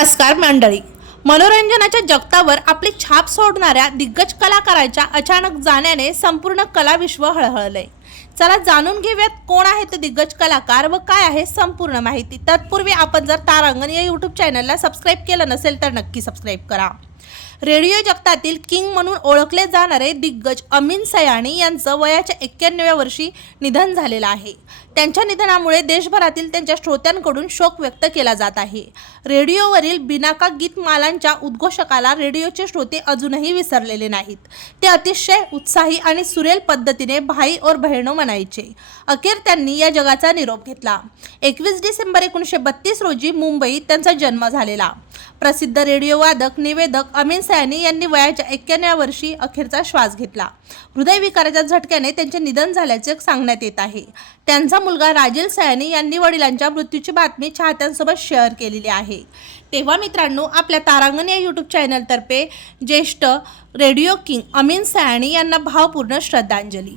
नमस्कार मंडळी. मनोरंजनाच्या जगतावर आपली छाप सोडणाऱ्या दिग्गज कलाकाराच्या अचानक जाण्याने संपूर्ण कलाविश्व हळहळलंय. चला जाणून घेऊयात कोण आहे ते दिग्गज कलाकार व काय आहे संपूर्ण माहिती. तत्पूर्वी आपण जर तारांगण या यूट्यूब चॅनलला सबस्क्राईब केलं नसेल तर नक्की सबस्क्राईब करा. रेडिओ जगतातील किंग म्हणून ओळखले जाणारे दिग्गज अमीन सयानी यांचं वयाच्या एक्क्याण्णव्या वर्षी निधन झालेलं आहे. त्यांच्या निधनामुळे देशभरातील त्यांच्या श्रोत्यांकडून शोक व्यक्त केला जात आहे. रेडिओवरील बिनाका गीतमालांच्या उद्घोषकाला रेडिओचे श्रोते अजूनही विसरलेले नाहीत. ते अतिशय उत्साही आणि सुरेल पद्धतीने भाई और बहिणो म्हणायचे अखेर त्यांनी या जगाचा निरोप घेतला. एकवीस डिसेंबर एकोणीसशे बत्तीस रोजी मुंबईत त्यांचा जन्म झालेला. प्रसिद्ध रेडिओ वादक निवेदक अमीन सयानी यांनी वयाच्या एक्क्याण्णव्या वर्षी अखेरचा श्वास घेतला. हृदयविकाराच्या झटक्याने त्यांचे निधन झाल्याचे सांगण्यात येत आहे. त्यांचा मुलगा राजेल सयानी यांनी वडिलांच्या मृत्यूची बातमी चाहत्यांसोबत शेअर केलेली आहे. तेव्हा मित्रांनो आपल्या तारांगण या यूट्यूब चॅनलतर्फे ज्येष्ठ रेडिओ किंग अमीन सयानी यांना भावपूर्ण श्रद्धांजली.